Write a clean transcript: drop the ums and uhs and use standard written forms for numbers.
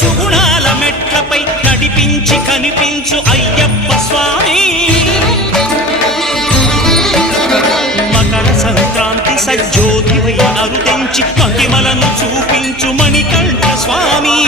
సుగుణాల మెట్లపై నడిపించి కనిపించు అయ్యప్ప స్వామి. మకర సంక్రాంతి సజ్జోతివై అరుదించి మహిమలను చూపించు మణికంఠ స్వామి.